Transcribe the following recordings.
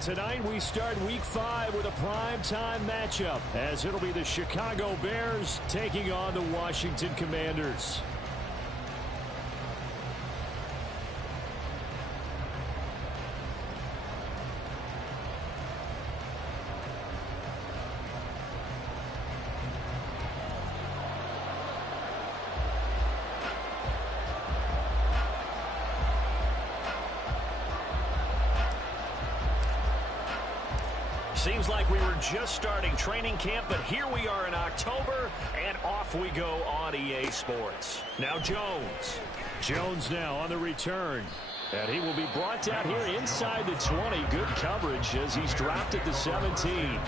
Tonight we start Week 5 with a primetime matchup, as it'll be the Chicago Bears taking on the Washington Commanders. Seems like we were just starting training camp, but here we are in October, and off we go on EA Sports. Now Jones. Jones now on the return. And he will be brought down here inside the 20. Good coverage as he's dropped at the 17.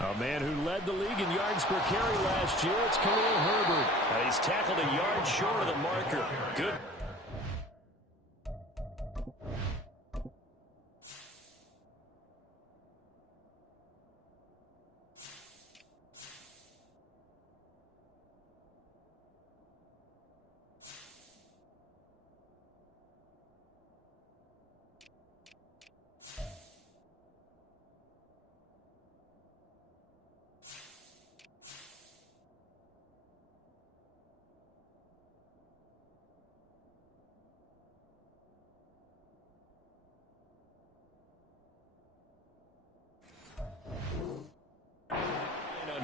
A man who led the league in yards per carry last year, it's Khalil Herbert. He's tackled a yard short of the marker. Good.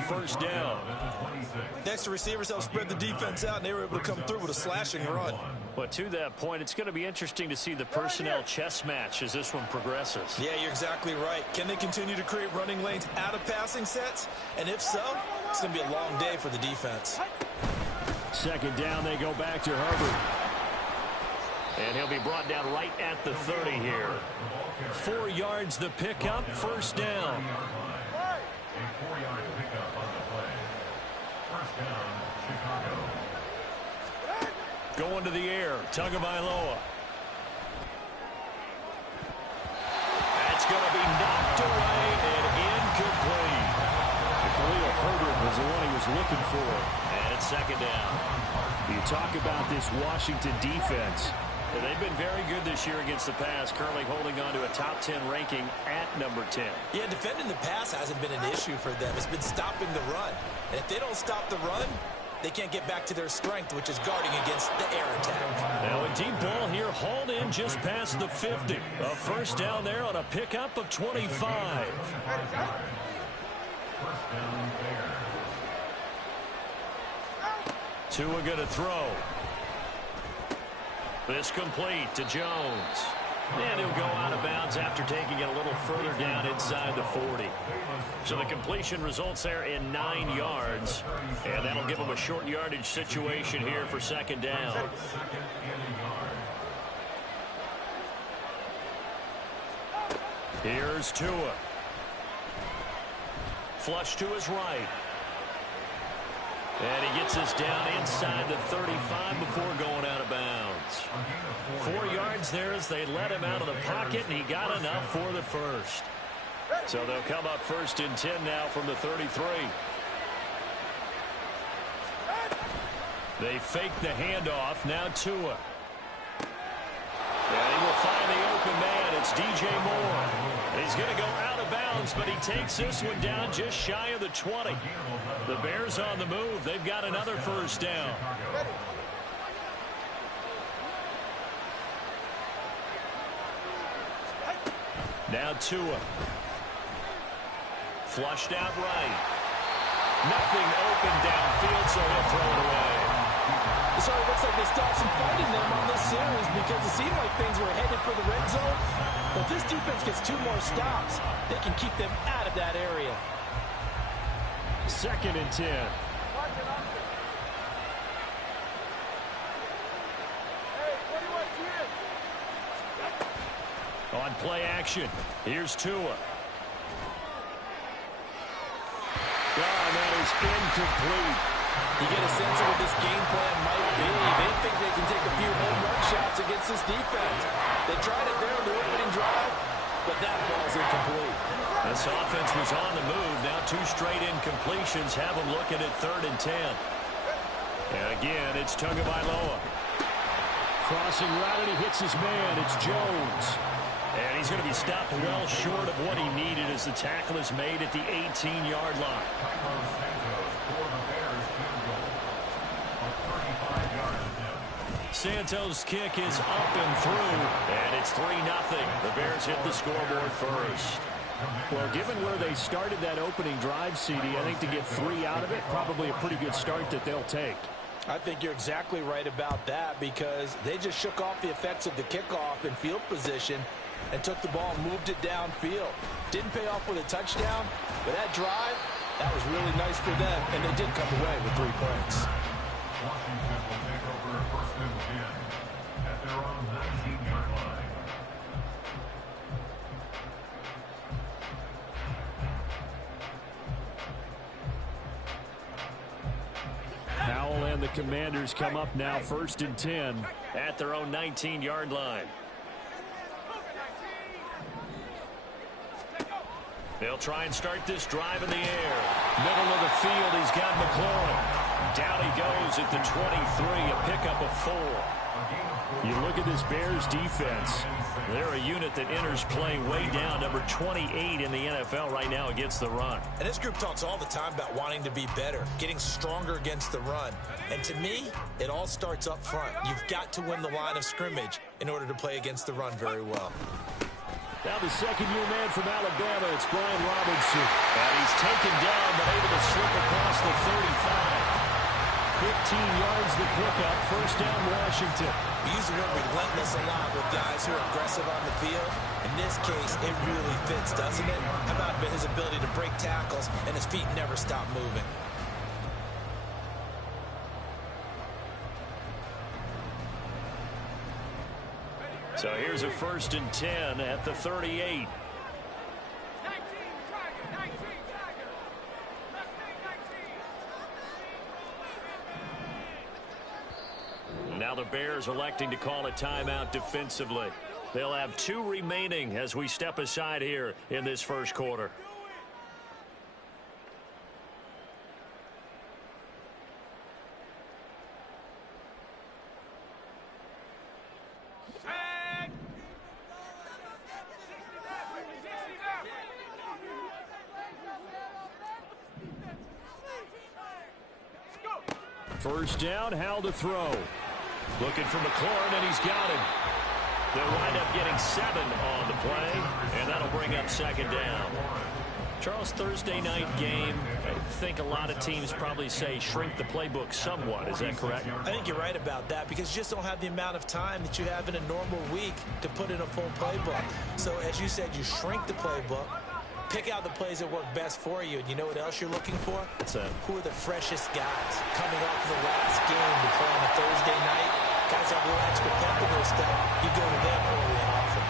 First down. Next, the receivers help spread the defense out, and they were able to come through with a slashing run. But to that point, it's going to be interesting to see the personnel chess match as this one progresses. Yeah, you're exactly right. Can they continue to create running lanes out of passing sets? And if so, it's going to be a long day for the defense. Second down, they go back to Herbert. And he'll be brought down right at the 30 here. 4 yards the pickup, first down. A 4-yard pickup on the play. First down, Chicago. Going to the air, Tagovailoa. That's going to be knocked away and incomplete. Khalil Herbert was the one he was looking for. And it's second down. You talk about this Washington defense. They've been very good this year against the pass, currently holding on to a top 10 ranking at number 10. Yeah, defending the pass hasn't been an issue for them. It's been stopping the run. And if they don't stop the run, they can't get back to their strength, which is guarding against the air attack. Now a deep ball here, hauled in just past the 50. A first down there on a pickup of 25. First down, Bears. Tua going to throw. This complete to Jones. And he'll go out of bounds after taking it a little further down inside the 40. So the completion results there in 9 yards. And that'll give him a short yardage situation here for second down. Here's Tua. Flush to his right. And he gets this down inside the 35 before going out of bounds. 4 yards there as they let him out of the pocket, and he got enough for the first. So they'll come up first and 10 now from the 33. They fake the handoff, now Tua. And he will find the open man. It's DJ Moore. He's going to go out of bounds, but he takes this one down just shy of the 20. The Bears on the move. They've got another first down. Now Tua. Flushed out right. Nothing open downfield, so he'll throw it away. So it looks like they stopped some fighting them on this series because it seemed like things were headed for the red zone. But if this defense gets 2 more stops, they can keep them out of that area. Second and 10. On play action, here's Tua. is incomplete. You get a sense of what this game plan might be. They think they can take a few home run shots against this defense. They tried it there on the opening drive, but that ball's incomplete. This offense was on the move. Now 2 straight incompletions have them looking at 3rd and 10. And again, it's Tagovailoa. Crossing route, and he hits his man. It's Jones. And he's going to be stopped well short of what he needed as the tackle is made at the 18-yard line. Santos' kick is up and through, and it's 3-0. The Bears hit the scoreboard first. Well, given where they started that opening drive, CD, I think to get 3 out of it, probably a pretty good start that they'll take. I think you're exactly right about that because they just shook off the effects of the kickoff in field position and took the ball and moved it downfield. Didn't pay off with a touchdown, but that drive, that was really nice for them, and they did come away with 3 points. Washington will take over 1st and 10 at their own 19-yard line. Howell and the Commanders come up now 1st and 10 at their own 19-yard line. They'll try and start this drive in the air. Middle of the field, he's got McLaurin. Down he goes at the 23, a pickup of 4. You look at this Bears defense. They're a unit that enters play way down, number 28 in the NFL right now against the run. And this group talks all the time about wanting to be better, getting stronger against the run. And to me, it all starts up front. You've got to win the line of scrimmage in order to play against the run very well. Now the second-year man from Alabama, it's Brian Robinson. And he's taken down, but able to slip across the 35. 15 yards the pickup, 1st down Washington. We use the word relentless a lot with guys who are aggressive on the field. In this case, it really fits, doesn't it? How about his ability to break tackles and his feet never stop moving? So here's a 1st and 10 at the 38. Now the Bears electing to call a timeout defensively. They'll have 2 remaining as we step aside here in this 1st quarter. First down, Howell to throw. Looking for McLaurin, and he's got him. They'll wind up getting 7 on the play, and that'll bring up 2nd down. Charles, Thursday night game, I think a lot of teams probably say shrink the playbook somewhat. Is that correct? I think you're right about that because you just don't have the amount of time that you have in a normal week to put in a full playbook. So, as you said, you shrink the playbook, pick out the plays that work best for you, and you know what else you're looking for? Who are the freshest guys coming off the last game to play on a Thursday night? Guys have a little extra pep in their step. You go to them early and often.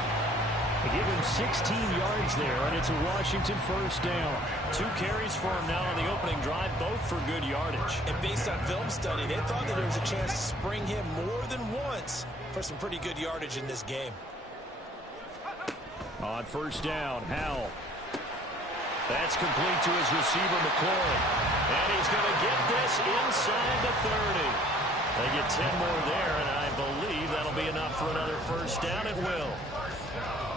They give him 16 yards there, and it's a Washington 1st down. 2 carries for him now on the opening drive, both for good yardage. And based on film study, they thought that there was a chance to spring him more than once for some pretty good yardage in this game. On 1st down, Howell. That's complete to his receiver, McLaurin. And he's going to get this inside the 30. They get 10 more there, and I believe that'll be enough for another 1st down. It will.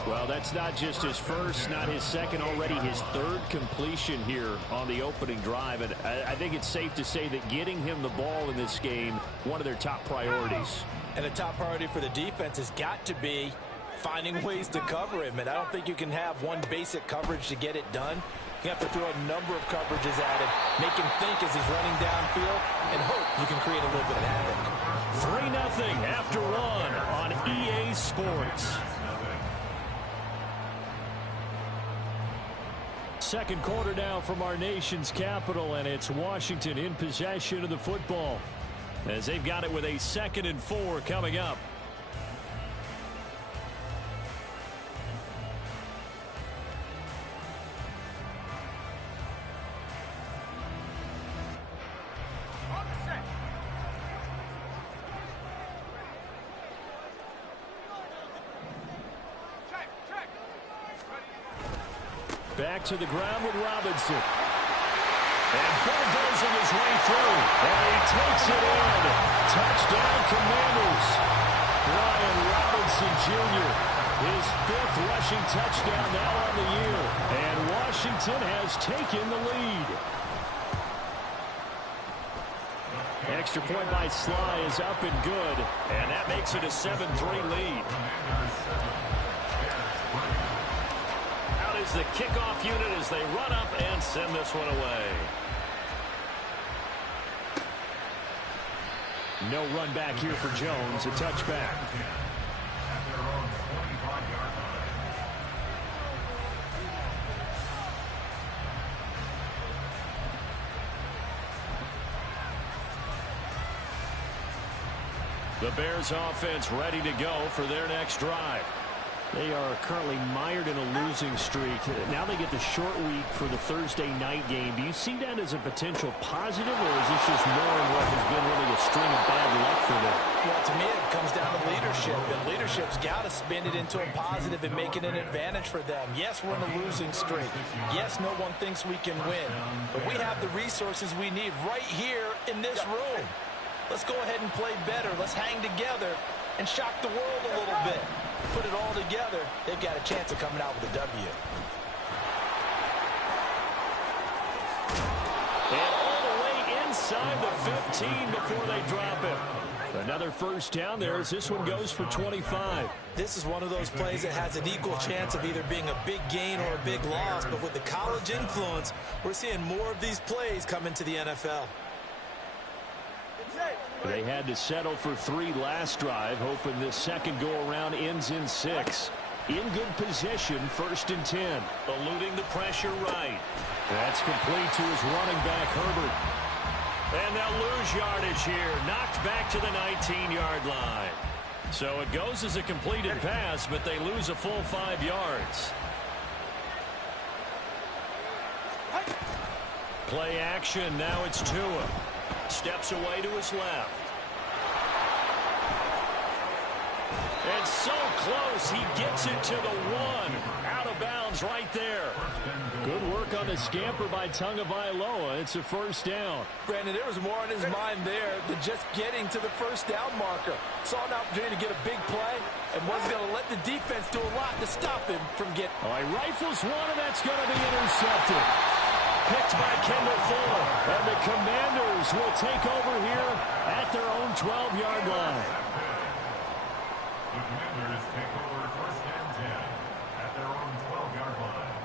Well, that's not just his first, not his second, already his 3rd completion here on the opening drive. And I think it's safe to say that getting him the ball in this game, one of their top priorities. And a top priority for the defense has got to be finding ways to cover him. And I don't think you can have one basic coverage to get it done. You have to throw a number of coverages at him, make him think as he's running downfield, and hope you can create a little bit of havoc. 3-0 after 1 on EA Sports. 2nd quarter now from our nation's capital, and it's Washington in possession of the football as they've got it with a 2nd and 4 coming up. Back to the ground with Robinson. And bulldozing his way through. And he takes it in. Touchdown, Commanders. Brian Robinson Jr., his 5th rushing touchdown now on the year. And Washington has taken the lead. Extra point by Sly is up and good. And that makes it a 7-3 lead. Out is the kickoff unit as they run up and send this one away. No run back here for Jones. A touchback. The Bears offense ready to go for their next drive. They are currently mired in a losing streak. Now they get the short week for the Thursday night game. Do you see that as a potential positive, or is this just more of what has been really a string of bad luck for them? Well, to me, it comes down to leadership, and leadership's got to spin it into a positive and make it an advantage for them. Yes, we're in a losing streak. Yes, no one thinks we can win, but we have the resources we need right here in this room. Let's go ahead and play better. Let's hang together and shock the world a little bit. Put it all together, they've got a chance of coming out with a W. And all the way inside the 15 before they drop it. Another first down there as this one goes for 25. This is one of those plays that has an equal chance of either being a big gain or a big loss, but with the college influence, we're seeing more of these plays come into the NFL. They had to settle for 3 last drive, hoping this second go-around ends in 6. In good position, 1st and 10. Eluding the pressure right. That's complete to his running back, Herbert. And they'll lose yardage here. Knocked back to the 19-yard line. So it goes as a completed pass, but they lose a full 5 yards. Play action. Now it's Tua. Steps away to his left. And so close, he gets it to the 1. Out of bounds right there. Good work on the scamper by Tagovailoa. It's a first down. Brandon, there was more on his mind there than just getting to the first down marker. Saw an opportunity to get a big play and wasn't going to let the defense do a lot to stop him from getting. Oh, he rifles one, and that's going to be intercepted. Picked by Kendall Fuller. And the Commanders will take over here at their own 12-yard line. The Commanders take over 1st and 10 at their own 12-yard line.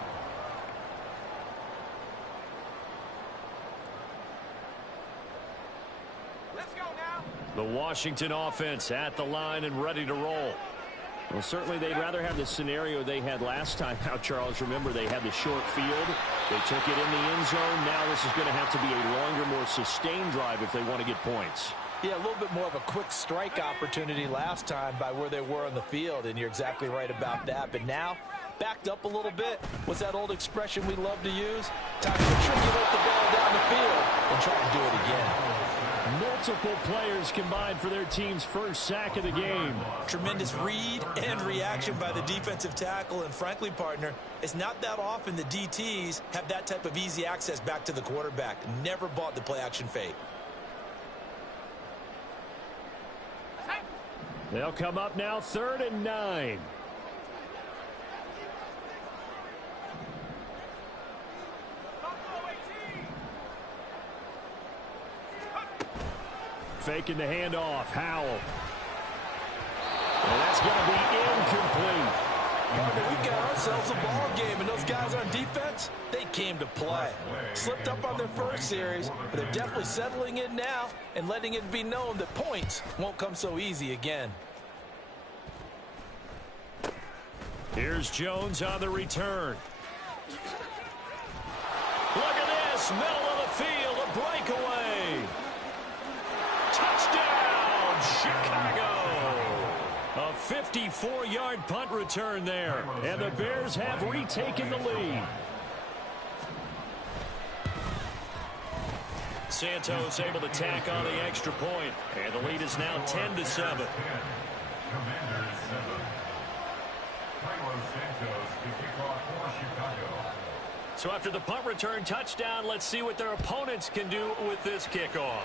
Let's go now. The Washington offense at the line and ready to roll. Well, certainly they'd rather have the scenario they had last time out, Charles. Remember, they had the short field. They took it in the end zone. Now this is going to have to be a longer, more sustained drive if they want to get points. Yeah, a little bit more of a quick strike opportunity last time by where they were on the field, and you're exactly right about that. But now, backed up a little bit. What's that old expression we love to use? Time to matriculate the ball down the field and try to do it again. Multiple players combined for their team's first sack of the game. Tremendous read and reaction by the defensive tackle, and frankly, partner, it's not that often the DTs have that type of easy access back to the quarterback. Never bought the play-action fake. They'll come up now 3rd and 9. Faking the handoff. Howell. And that's going to be incomplete. Partner, we've got ourselves a ball game, and those guys on defense, they came to play. Slipped up on their first series, but they're definitely settling in now and letting it be known that points won't come so easy again. Here's Jones on the return. Look at this, middle of the field, a breakaway. Touchdown, Chicago. A 54-yard punt return there, and the Bears have retaken the lead. Santos able to tack on the extra point, and the lead is now 10-7. Commanders 7. Carlos Santos to kick off for Chicago. So after the punt return touchdown, let's see what their opponents can do with this kickoff.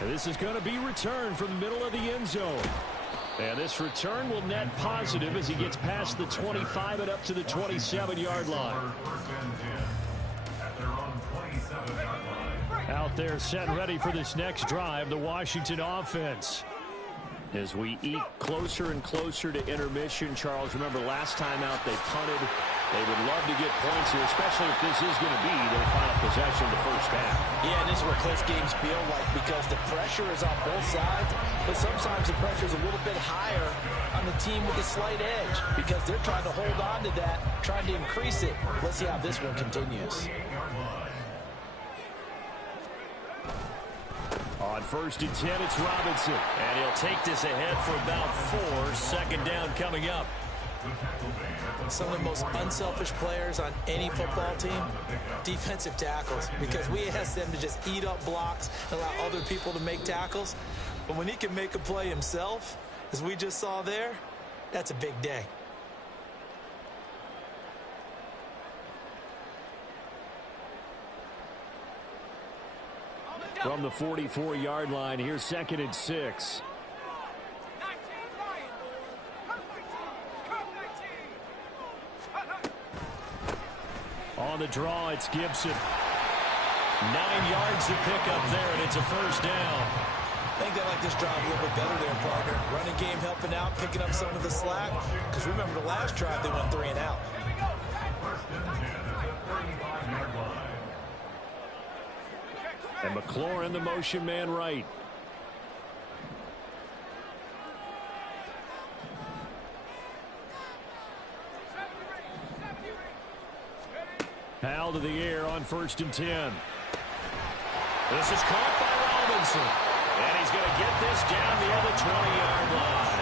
And this is going to be returned from the middle of the end zone. And this return will net positive as he gets past the 25 and up to the 27-yard line. Out there set and ready for this next drive, the Washington offense. As we eke closer and closer to intermission, Charles, remember last time out they punted. They would love to get points here, especially if this is going to be their final possession of the first half. Yeah, and this is what close games feel like because the pressure is on both sides, but sometimes the pressure is a little bit higher on the team with a slight edge because they're trying to hold on to that, trying to increase it. Let's see how this one continues. On 1st and 10, it's Robinson. And he'll take this ahead for about 4. Second down coming up. Some of the most unselfish players on any football team, defensive tackles, because we ask them to just eat up blocks and allow other people to make tackles. But when he can make a play himself, as we just saw there, that's a big day. From the 44-yard line, here's 2nd and 6. On the draw, it's Gibson. 9 yards to pick up there, and it's a first down. I think they like this drive a little bit better there, partner. Running game helping out, picking up some of the slack. Because remember the last drive, they went 3 and out. And McLaurin, the motion man right. Hal to the air on 1st and 10. This is caught by Robinson. And he's going to get this down near the 20-yard line.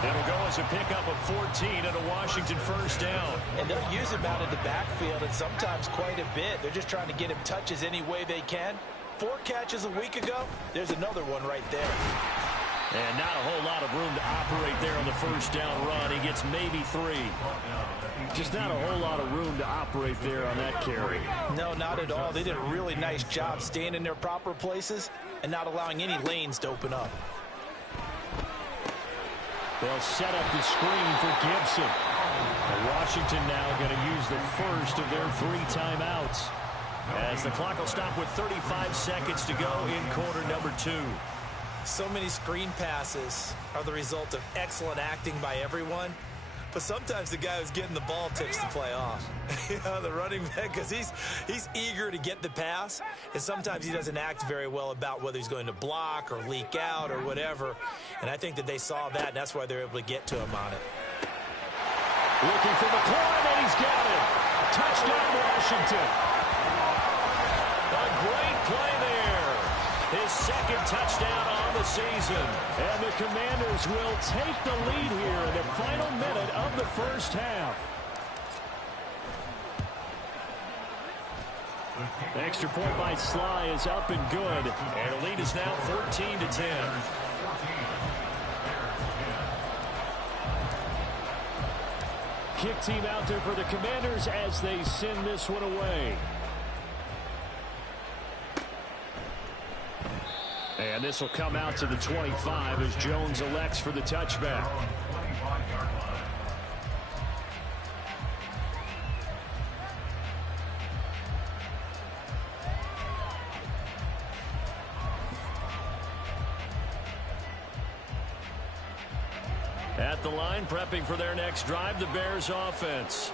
That'll go as a pickup of 14 and a Washington first down. And they'll use him out in the backfield and sometimes quite a bit. They're just trying to get him touches any way they can. 4 catches a week ago. There's another one right there. And not a whole lot of room to operate there on the first down run. He gets maybe 3. Just not a whole lot of room to operate there on that carry. No, not at all. They did a really nice job staying in their proper places and not allowing any lanes to open up. They'll set up the screen for Gibson. And Washington now going to use the first of their 3 timeouts. As the clock will stop with 35 seconds to go in quarter number 2. So many screen passes are the result of excellent acting by everyone. But sometimes the guy who's getting the ball tips the play off. You know, the running back, because he's eager to get the pass. And sometimes he doesn't act very well about whether he's going to block or leak out or whatever. And I think that they saw that, and that's why they're able to get to him on it. Looking for McLaurin, and he's got it. Touchdown, Washington. A great play there. His 2nd touchdown on the season. And the Commanders will take the lead here in the final minute of the first half. Extra point by Sly is up and good. And the lead is now 14-10. Kick team out there for the Commanders as they send this one away. And this will come out to the 25 as Jones elects for the touchback. At the line, prepping for their next drive, the Bears offense.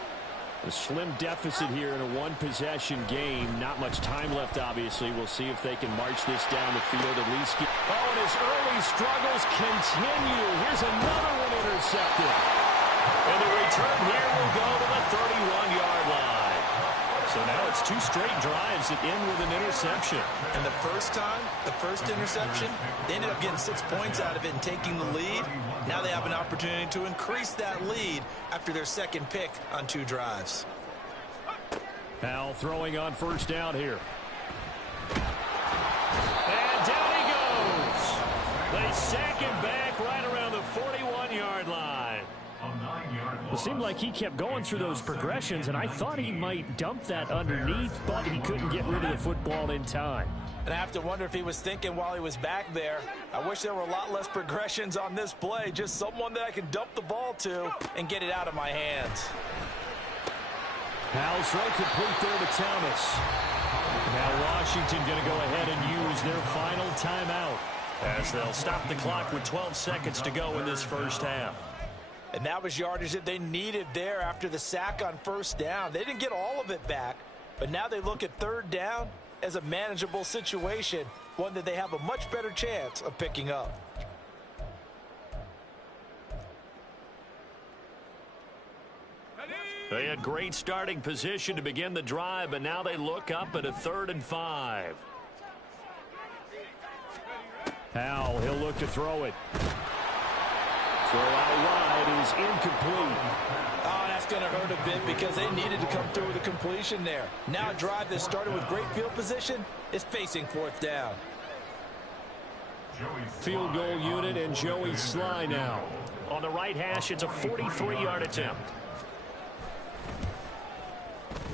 A slim deficit here in a 1-possession game. Not much time left, obviously. We'll see if they can march this down the field at least. Oh, and his early struggles continue. Here's another one intercepted. And the return here will go to the 31-yard line. So now it's 2 straight drives that end with an interception. And the first time, the first interception, they ended up getting 6 points out of it and taking the lead. Now they have an opportunity to increase that lead after their 2nd pick on 2 drives. Hal throwing on first down here. And down he goes. They sack him back right around the 41-yard line. The seemed like he kept going through those progressions, and I thought he might dump that underneath, but he couldn't get rid of the football in time. And I have to wonder if he was thinking while he was back there, I wish there were a lot less progressions on this play, just someone that I can dump the ball to and get it out of my hands. Powell's throw complete there to Thomas. Now Washington going to go ahead and use their final timeout, as they'll stop the clock with 12 seconds to go in this first half. And that was yardage that they needed there after the sack on first down. They didn't get all of it back, but now they look at third down as a manageable situation, one that they have a much better chance of picking up. They had great starting position to begin the drive, but now they look up at a 3rd and 5. Powell, he'll look to throw it. Throw out wide is incomplete. Oh, that's going to hurt a bit because they needed to come through with a completion there. Now a drive that started with great field position is facing 4th down. Field goal unit and Joey Sly now. On the right hash, it's a 43-yard attempt.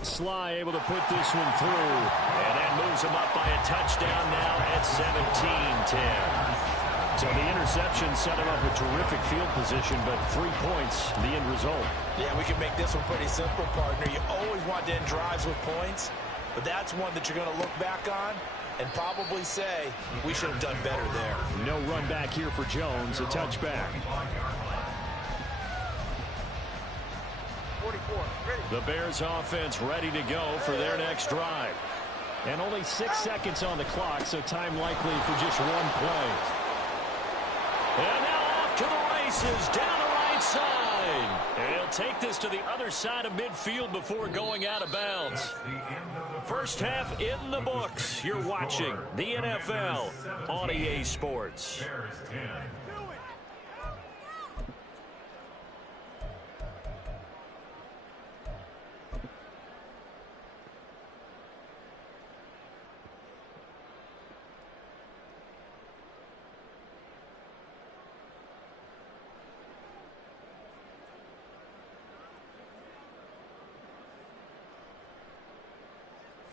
Sly able to put this one through. And that moves him up by a touchdown now at 17-10. So the interception set him up with terrific field position, but 3 points, the end result. Yeah, we can make this one pretty simple, partner. You always want to end drives with points, but that's one that you're going to look back on and probably say, we should have done better there. No run back here for Jones, a touchback. 44, ready. The Bears offense ready to go for their next drive. And only 6 seconds on the clock, so time likely for just one play. And now off to the races, down the right side. And he'll take this to the other side of midfield before going out of bounds. First half in the books. You're watching the NFL on EA Sports.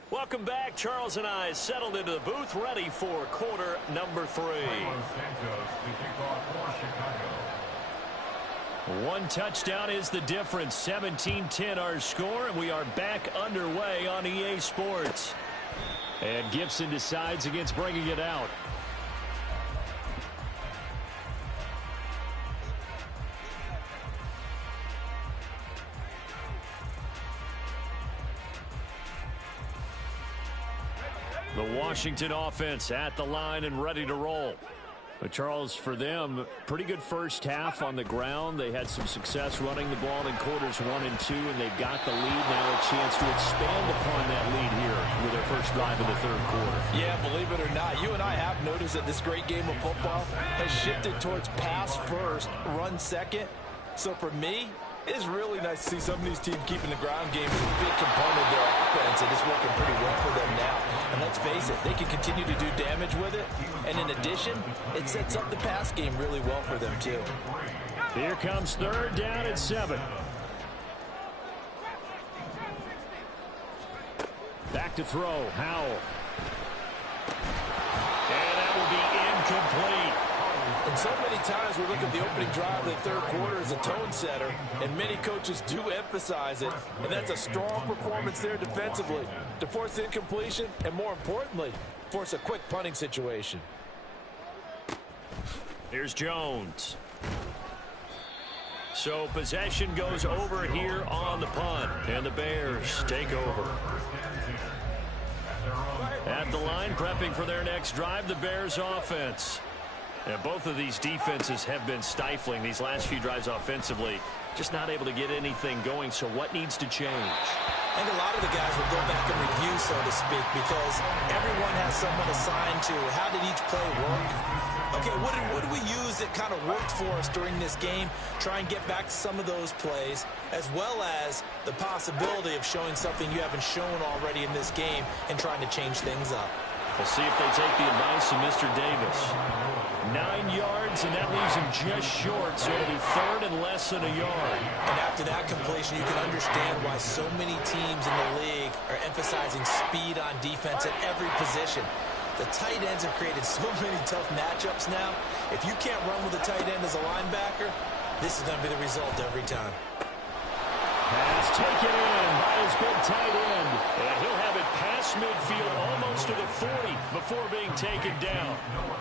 Welcome back. Charles and I settled into the booth, ready for quarter number 3. One touchdown is the difference. 17-10 our score, and we are back underway on EA Sports. And Gibson decides against bringing it out. The Washington offense at the line and ready to roll. But Charles, for them, pretty good first half on the ground. They had some success running the ball in quarters 1 and 2, and they've got the lead now, a chance to expand upon that lead here with their first drive in the 3rd quarter. Yeah, believe it or not, you and I have noticed that this great game of football has shifted towards pass first, run second. So for me, it is really nice to see some of these teams keeping the ground game as a big component of their offense, and it's working pretty well for them now. And let's face it, they can continue to do damage with it. And in addition, it sets up the pass game really well for them, too. Here comes 3rd down and 7. Back to throw, Howell. And that will be incomplete. And so many times we look at the opening drive of the 3rd quarter as a tone setter, and many coaches do emphasize it, and that's a strong performance there defensively to force incompletion and, more importantly, force a quick punting situation. Here's Jones. So possession goes over here on the punt, and the Bears take over. At the line, prepping for their next drive, the Bears offense. And both of these defenses have been stifling these last few drives offensively. Just not able to get anything going, so what needs to change? I think a lot of the guys will go back and review, so to speak, because everyone has someone assigned to how did each play work. Okay, what did we use that kind of worked for us during this game? Try and get back to some of those plays, as well as the possibility of showing something you haven't shown already in this game and trying to change things up. We'll see if they take the advice of Mr. Davis. 9 yards, and that leaves him just short, so it'll be third and less than a yard. And after that completion, you can understand why so many teams in the league are emphasizing speed on defense at every position. The tight ends have created so many tough matchups now. If you can't run with a tight end as a linebacker, this is going to be the result every time. Pass taken in by his big tight end. And he'll have it past midfield almost to the 40 before being taken down.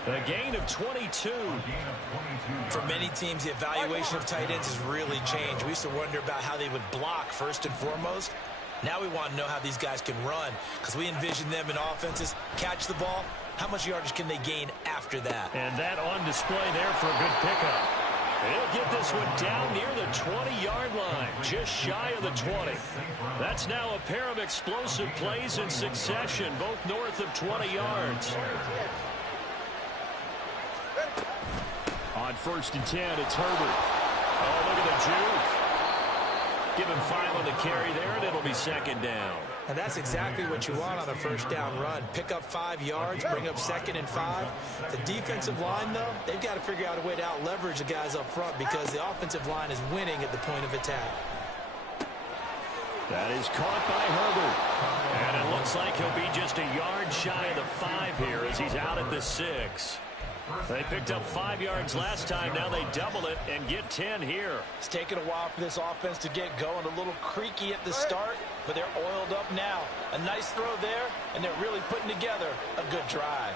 A gain of 22. For many teams, the evaluation of tight ends has really changed. We used to wonder about how they would block first and foremost. Now we want to know how these guys can run, because we envision them in offenses catch the ball. How much yardage can they gain after that? And that on display there for a good pickup. He'll get this one down near the 20-yard line, just shy of the 20. That's now a pair of explosive plays in succession, both north of 20 yards. On 1st and 10, it's Herbert. Oh, look at the juke. Give him 5 on the carry there, and it'll be second down. And that's exactly what you want on a first down run. Pick up 5 yards, bring up 2nd and 5. The defensive line, though, they've got to figure out a way to out-leverage the guys up front because the offensive line is winning at the point of attack. That is caught by Herbert. And it looks like he'll be just a yard shy of the 5 here as he's out at the 6. They picked up 5 yards last time. Now they double it and get 10 here. It's taken a while for this offense to get going. A little creaky at the start, but they're oiled up now. A nice throw there, and they're really putting together a good drive.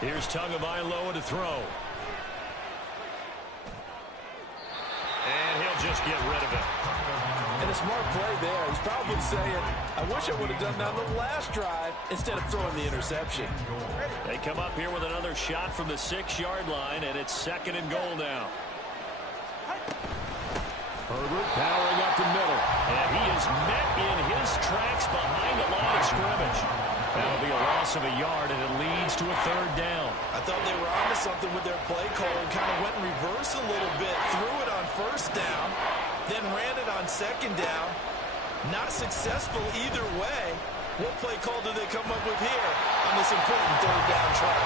Here's Tagovailoa to throw. And he'll just get rid of it. And a smart play there. He's probably saying, I wish I would have done that on the last drive instead of throwing the interception. They come up here with another shot from the 6-yard line, and it's 2nd and goal now. Herbert powering up the middle. And he is met in his tracks behind the line of scrimmage. That'll be a loss of a yard, and it leads to a 3rd down. I thought they were onto something with their play call and kind of went in reverse a little bit. Threw it on 1st down, then ran it on 2nd down. Not successful either way. What play call do they come up with here on this important 3rd down try?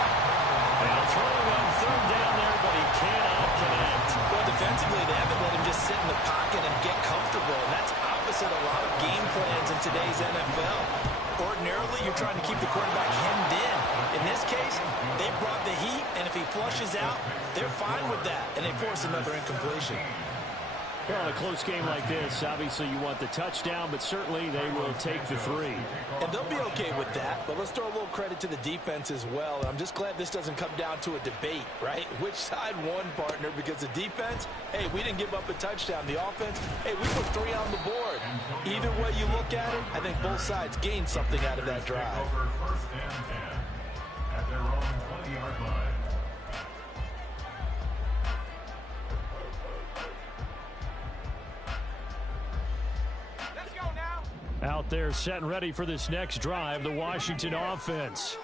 Now throwing on 3rd down there, but he cannot connect. Well, defensively, they haven't let him just sit in the pocket and get comfortable, and that's opposite a lot of game plans in today's NFL. Ordinarily, you're trying to keep the quarterback hemmed in. In this case, they brought the heat, and if he flushes out, they're fine with that, and they force another incompletion. Well, in a close game like this, obviously you want the touchdown, but certainly they will take the 3. And they'll be okay with that, but let's throw a little credit to the defense as well. And I'm just glad this doesn't come down to a debate, right? Which side won, partner? Because the defense, hey, we didn't give up a touchdown. The offense, hey, we put 3 on the board. Either way you look at it, I think both sides gained something out of that drive. Over 1st and 10 at their own 20-yard line. Out there set and ready for this next drive, the Washington offense.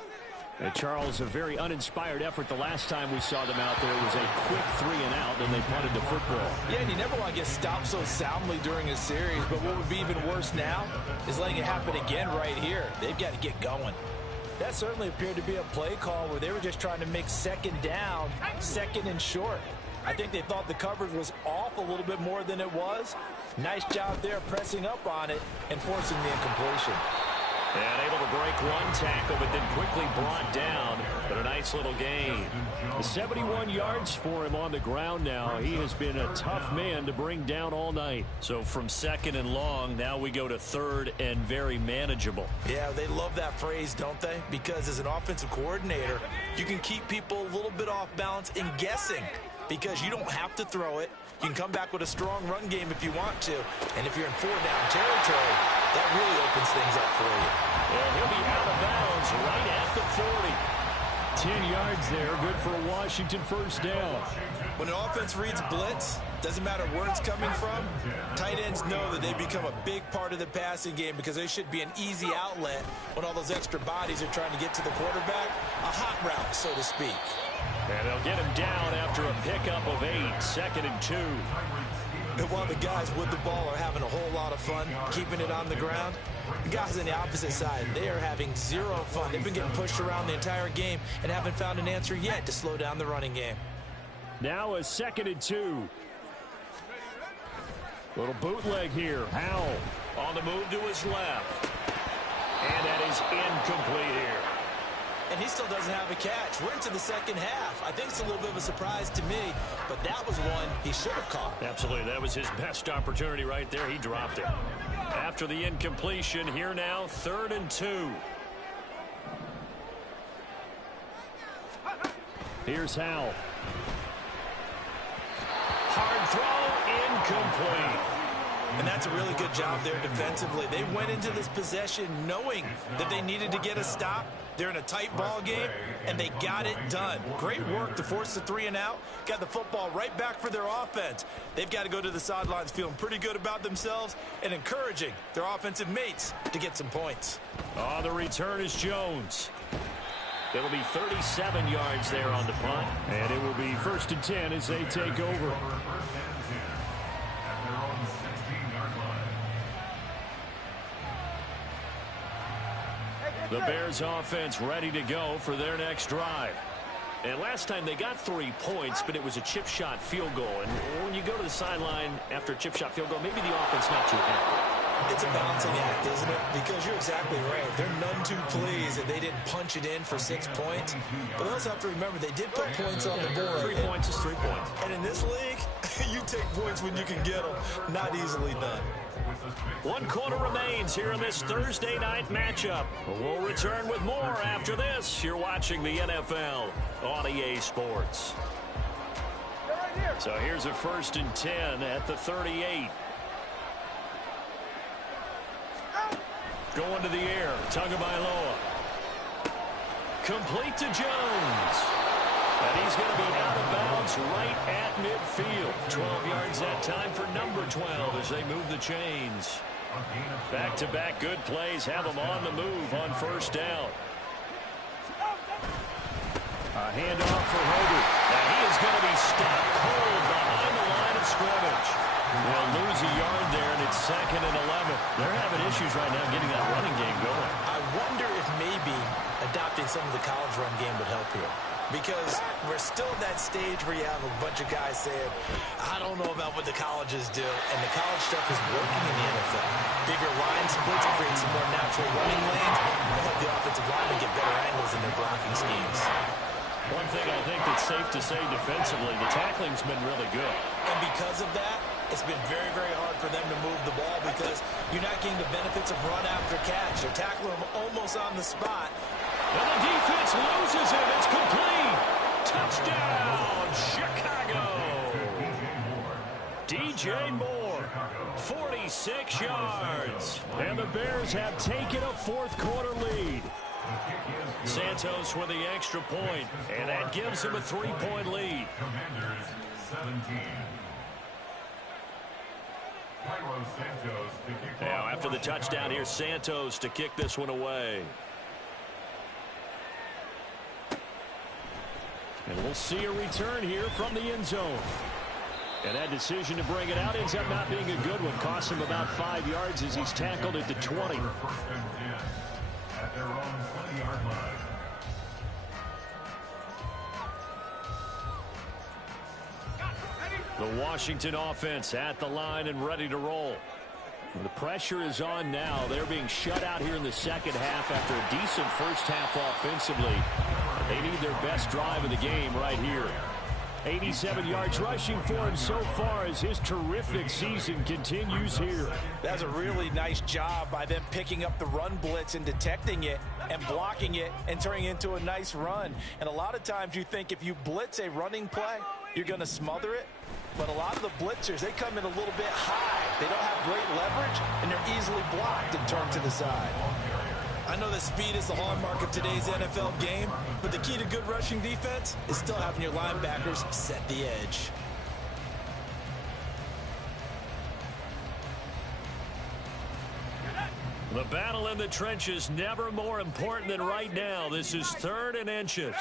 And Charles, a very uninspired effort the last time we saw them out there. It was a quick 3 and out, and they punted the football. Yeah, and you never want to get stopped so soundly during a series, but what would be even worse now is letting it happen again right here. They've got to get going. That certainly appeared to be a play call where they were just trying to make 2nd down, 2nd and short. I think they thought the coverage was off a little bit more than it was. Nice job there pressing up on it and forcing the incompletion. And able to break one tackle, but then quickly brought down. But a nice little gain. 71 yards for him on the ground now. He has been a tough man to bring down all night. So from 2nd and long, now we go to 3rd and very manageable. Yeah, they love that phrase, don't they? Because as an offensive coordinator, you can keep people a little bit off balance and guessing because you don't have to throw it. You can come back with a strong run game if you want to. And if you're in 4-down territory, that really opens things up for you. And he'll be out of bounds right at the 40. 10 yards there, good for a Washington 1st down. When an offense reads blitz, doesn't matter where it's coming from, tight ends know that they become a big part of the passing game because they should be an easy outlet when all those extra bodies are trying to get to the quarterback. A hot route, so to speak. And they'll get him down after a pickup of 8, 2nd and 2. And while the guys with the ball are having a whole lot of fun keeping it on the ground, the guys on the opposite side, they are having zero fun. They've been getting pushed around the entire game and haven't found an answer yet to slow down the running game. Now a 2nd and 2. Little bootleg here. Howell on the move to his left. And that is incomplete here. And he still doesn't have a catch. We're into the second half. I think it's a little bit of a surprise to me, but that was one he should have caught. Absolutely. That was his best opportunity right there. He dropped it. After the incompletion, here now, 3rd and 2. Here's Howell. Hard throw, incomplete. And that's a really good job there defensively. They went into this possession knowing that they needed to get a stop. They're in a tight ball game, and they got it done. Great work to force the 3 and out. Got the football right back for their offense. They've got to go to the sidelines feeling pretty good about themselves and encouraging their offensive mates to get some points. On the return is Jones. It'll be 37 yards there on the punt. And it will be 1st and 10 as they take over. The Bears offense ready to go for their next drive. And last time they got 3 points, but it was a chip shot field goal. And when you go to the sideline after a chip shot field goal, maybe the offense not too happy. It's a balancing act, isn't it? Because you're exactly right. They're none too pleased that they didn't punch it in for 6 points. But they also have to remember they did put points on the board. 3 points is 3 points. And in this league, you take points when you can get them. Not easily done. 1 quarter remains here in this Thursday night matchup. We'll return with more after this. You're watching the NFL on EA Sports. So here's a 1st and 10 at the 38. Going to the air, Tagovailoa. Complete to Jones. And he's going to be out of bounds right at midfield. 12 yards that time for number 12 as they move the chains. Back-to-back good plays have them on the move on 1st down. A handoff for Hogan. Now he is going to be stopped cold behind the line of scrimmage. They'll lose a yard there, and it's 2nd and 11. They're having issues right now getting that running game going. I wonder if maybe adopting some of the college run game would help here. Because we're still at that stage where you have a bunch of guys saying, I don't know about what the colleges do. And the college stuff is working in the NFL. Bigger line splits create some more natural running lanes. They help the offensive linemen get better angles in their blocking schemes. One thing I think that's safe to say defensively, the tackling's been really good. And because of that, it's been very, very hard for them to move the ball because you're not getting the benefits of run after catch. They're tackling them almost on the spot. And the defense loses it. It's complete. Touchdown, Chicago. DJ Moore, 46 yards. And the Bears have taken a 4th quarter lead. Santos with the extra point, and that gives him a 3-point lead. Commanders 17. Now after the touchdown, here's Santos to kick this one away. And we'll see a return here from the end zone. And that decision to bring it out ends up not being a good one. Cost him about 5 yards as he's tackled at the 20. 1st and 10 at their own 20-yard line. The Washington offense at the line and ready to roll. The pressure is on now. They're being shut out here in the second half after a decent first half offensively. They need their best drive of the game right here. 87 yards rushing for him so far as his terrific season continues here. That's a really nice job by them picking up the run blitz and detecting it and blocking it and turning it into a nice run. And a lot of times you think if you blitz a running play, you're going to smother it. But a lot of the blitzers, they come in a little bit high. They don't have great leverage, and they're easily blocked and turned to the side. I know that speed is the hallmark of today's NFL game, but the key to good rushing defense is still having your linebackers set the edge. The battle in the trenches never more important than right now. This is 3rd and inches.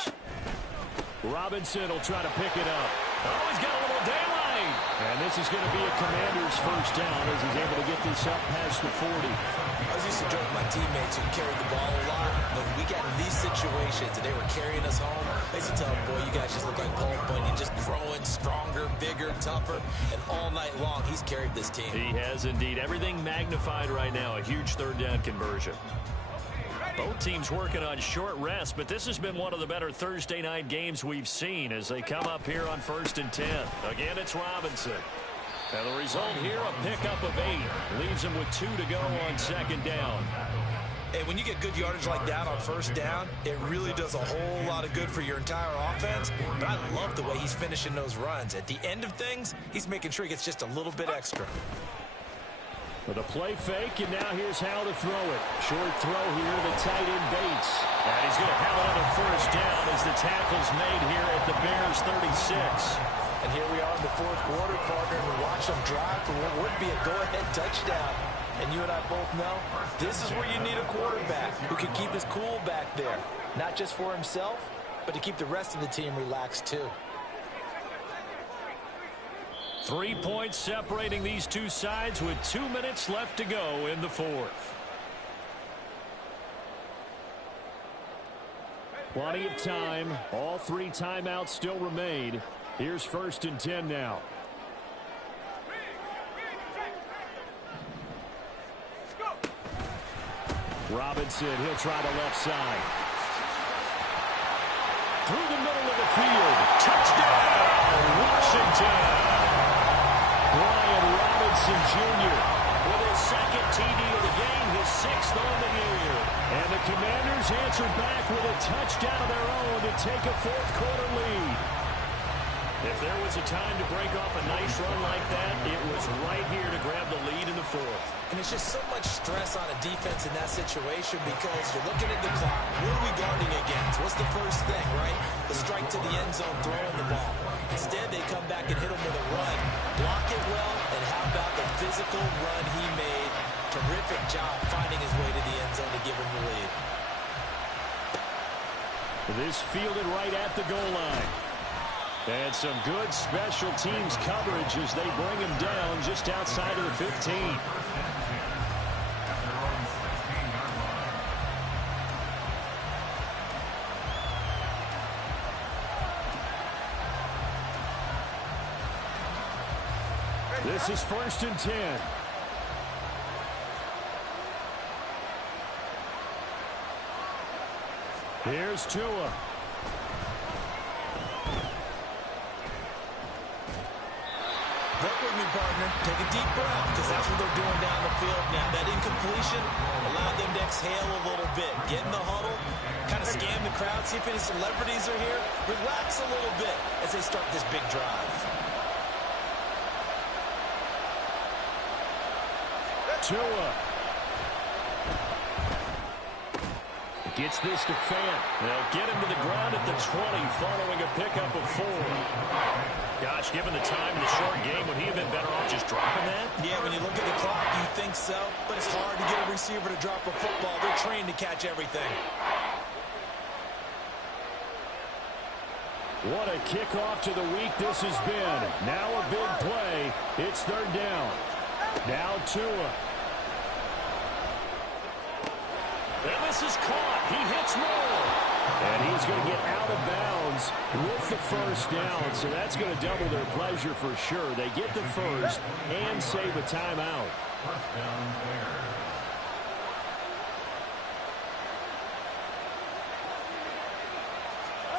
Robinson will try to pick it up. Oh, he's got a little daylight. And this is going to be a Commander's first down as he's able to get this up past the 40. I was used to joke with my teammates who carried the ball a lot. When we got in these situations and they were carrying us home, I used to tell them, boy, you guys just look like Paul Bunyan, just growing stronger, bigger, tougher. And all night long, he's carried this team. He has indeed. Everything magnified right now. A huge third down conversion. Both teams working on short rest, but this has been one of the better Thursday night games we've seen as they come up here on 1st and 10. Again, it's Robinson. And the result here, a pickup of 8. Leaves him with 2 to go on 2nd down. Hey, when you get good yardage like that on 1st down, it really does a whole lot of good for your entire offense. But I love the way he's finishing those runs. At the end of things, he's making sure he gets just a little bit extra. With a play fake, and now here's how to throw it. Short throw here to the tight end Bates. And he's going to have another 1st down as the tackle's made here at the Bears 36. And here we are in the 4th quarter, partner, and watch them drive for what would be a go-ahead touchdown. And you and I both know this is where you need a quarterback who can keep his cool back there. Not just for himself, but to keep the rest of the team relaxed too. 3 points separating these two sides with 2 minutes left to go in the 4th. Plenty of time. All 3 timeouts still remain. Here's 1st and 10 now. Robinson, he'll try the left side. Through the middle of the field. Touchdown, Washington. Brian Robinson Jr. with his 2nd TD of the game, his 6th on the year. And the Commanders answered back with a touchdown of their own to take a 4th quarter lead. If there was a time to break off a nice run like that, it was right here to grab the lead in the 4th. And it's just so much stress on a defense in that situation because you're looking at the clock. What are we guarding against? What's the first thing, right? The strike to the end zone, throwing the ball. Instead, they come back and hit him with a run. Block it well, and how about the physical run he made? Terrific job finding his way to the end zone to give him the lead. This fielded right at the goal line. And some good special teams coverage as they bring him down just outside of the 15. This is 1st and 10. Here's Tua. Work with me, partner. Take a deep breath because that's what they're doing down the field now. That incompletion allowed them to exhale a little bit. Get in the huddle, kind of scan the crowd, see if any celebrities are here. Relax a little bit as they start this big drive. Tua. Gets this to Fant. They'll get him to the ground at the 20 following a pickup of 4. Gosh, given the time in the short game, would he have been better off just dropping that? Yeah, when you look at the clock, you think so. But it's hard to get a receiver to drop a football. They're trained to catch everything. What a kickoff to the week this has been. Now a big play. It's 3rd down. Now Tua. And this is caught. He hits more. And he's going to get out of bounds with the 1st down. So that's going to double their pleasure for sure. They get the 1st and save a timeout. 1st down there.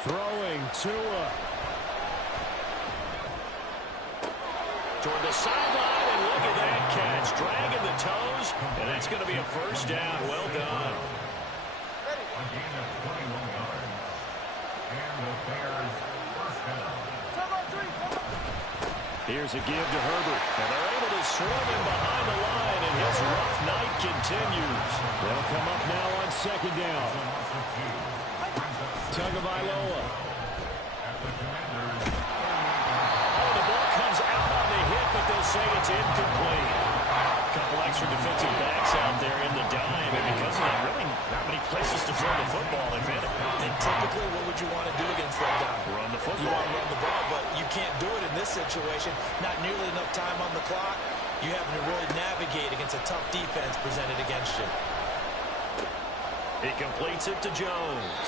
Throwing Tua. Toward the sideline, and look at that catch. Dragging the toes, and that's going to be a 1st down. Well done. A gain of 21 yards. And the Bears 1st down. Here's a give to Herbert. And they're able to swarm him behind the line, and his rough night continues. They'll come up now on 2nd down. Tagovailoa. Oh, the ball comes out on the hit, but they'll say it's incomplete. A couple extra defensive backs out there in the dime, and because of that, really not many places to throw the football, if any. And typically, what would you want to do against that guy? Run the football. You want to run the ball, but you can't do it in this situation. Not nearly enough time on the clock. You having to really navigate against a tough defense presented against you. He completes it to Jones.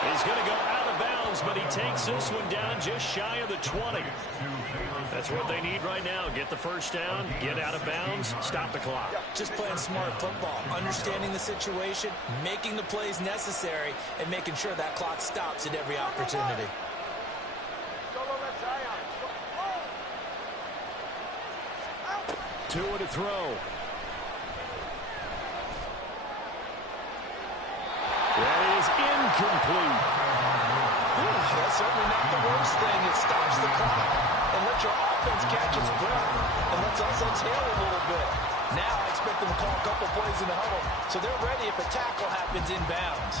He's going to go out of bounds, but he takes this one down just shy of the 20. That's what they need right now. Get the first down, get out of bounds, stop the clock. Just playing smart football, understanding the situation, making the plays necessary, and making sure that clock stops at every opportunity. Tua to throw. That is incomplete. That's certainly not the worst thing. It stops the clock and lets your offense catch its breath and lets us exhale a little bit. Now I expect them to call a couple plays in the huddle, so they're ready if a tackle happens inbounds.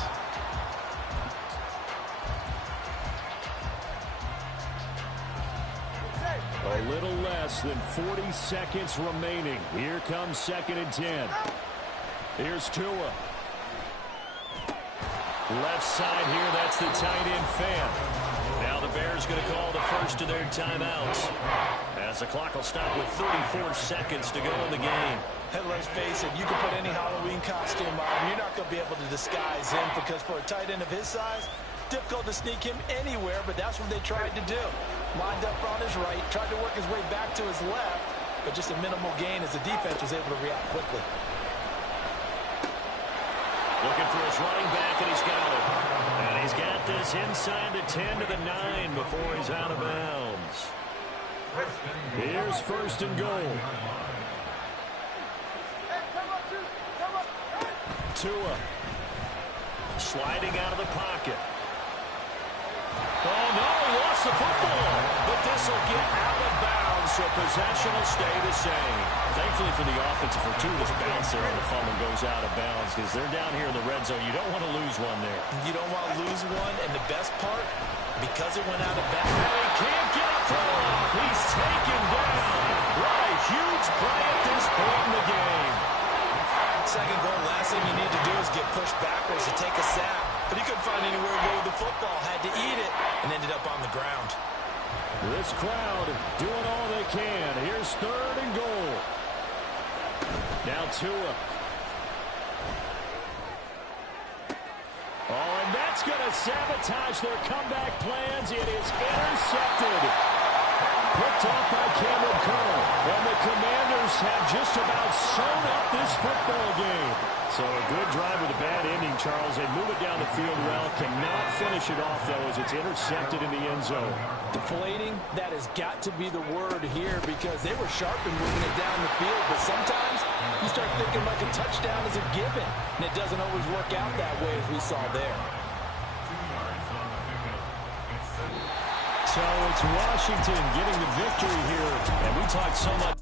A little less than 40 seconds remaining. Here comes 2nd and 10. Here's Tua. Left side here, that's the tight end fan. Now the Bears going to call the first of their timeouts, as the clock will stop with 34 seconds to go in the game. And let's face it, you can put any Halloween costume on. You're not going to be able to disguise him, because for a tight end of his size, difficult to sneak him anywhere, but that's what they tried to do. Lined up on his right, tried to work his way back to his left, but just a minimal gain as the defense was able to react quickly. Looking for his running back, and he's got it. And he's got this inside the 10 to the 9 before he's out of bounds. Here's 1st and goal. Tua. Sliding out of the pocket. Oh, no, he lost the football. But this will get out of bounds, so possession will stay the same. Thankfully for the offense, a fortuitous bounce there on the fumble goes out of bounds, because they're down here in the red zone. You don't want to lose one there. You don't want to lose one, and the best part, because it went out of bounds. He can't get a throw off. He's taken down. What a huge play at this point in the game. Second goal, last thing you need to do is get pushed backwards to take a sack. But he couldn't find anywhere to go with the football, had to eat it, and ended up on the ground. This crowd doing all they can. Here's 3rd and goal. Now Tua. Oh, and that's going to sabotage their comeback plans. It is intercepted. Picked off by Cameron Curl. And the Commanders have just about sewn up this football game. So a good drive with a bad ending, Charles. They move it down the field well. Cannot finish it off, though, as it's intercepted in the end zone. Deflating, that has got to be the word here, because they were sharp in moving it down the field. But sometimes you start thinking like a touchdown is a given, and it doesn't always work out that way, as we saw there. So it's Washington getting the victory here. And we talked so much.